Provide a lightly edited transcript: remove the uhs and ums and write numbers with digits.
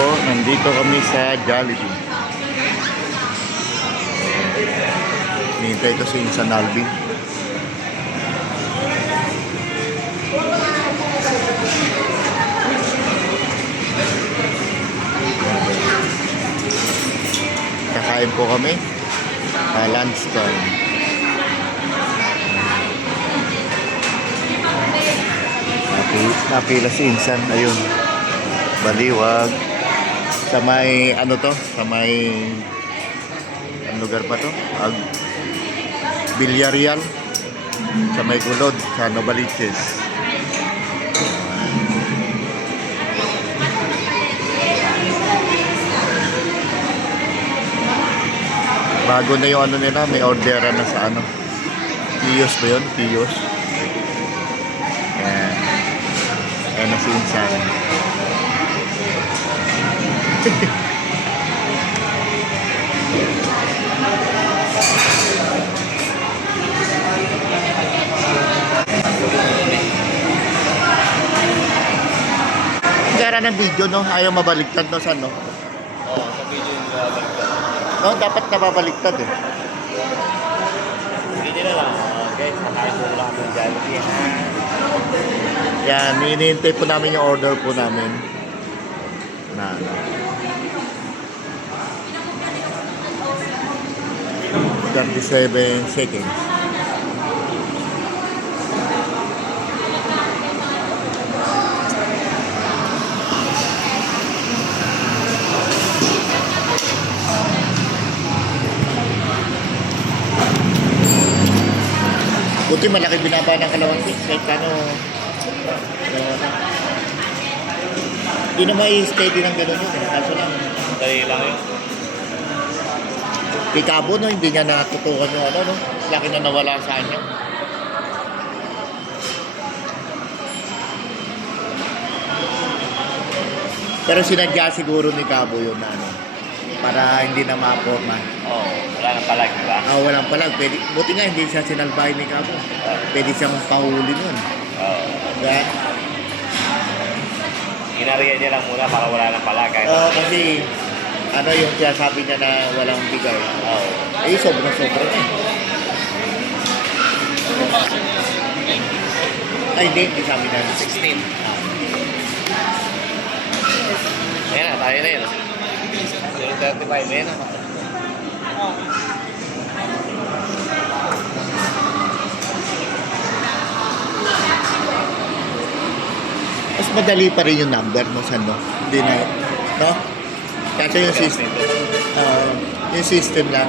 po, nandito kami sa Jollibee. Nihintay ko si Insan Alvin. Kakain po kami. Lunch time. Napila si Insan. Ayun. Baliwag. Sa may ano to? Sa may ang lugar pa to? Villarreal. Sa may Gulod. Sa Novaliches. Bago na yung ano nila, may orderan na sa ano. Kiyos ba yun? Kiyos. Ayan. Ayan na si Insan. Gara ng video, no? Ayaw mabaliktad, no? Saan, no? Oo, sa video yung nabaliktad. No, dapat nababaliktad, eh. Hindi na lang. Guys, makain po lang ng Jollibee. Yan, hinihintay po namin yung order po namin. Na, ano. 37 seconds. Buti malaki binaba ng kalamansi kahit ano. Hindi na may steady ng gano'n yun. Kaso lang, Dali lang yun. kay Cabo, no, hindi niya natutukan yung ano, no? Laki na nawala sa kanya. Pero sinadya siguro ni Cabo yun na ano, para hindi na ma-forma. Oo, wala nang palag, di ba? Walang palag. Pwede, buti nga hindi siya sinalbahin ni Cabo. Pwede siyang pahuli nun. Oo. Kaya, Inariyan niya lang muna para wala nang palag. kasi ano yung sinasabi niya na walang bigay. Oo. Sobrang-sobra na eh. Ay, hindi sabi na. 16. Ayan na, tayo na yun. 0.35, ayan na. Mas madali pa rin yung number mo sa no? Hindi na, no? Kasi yung system lang.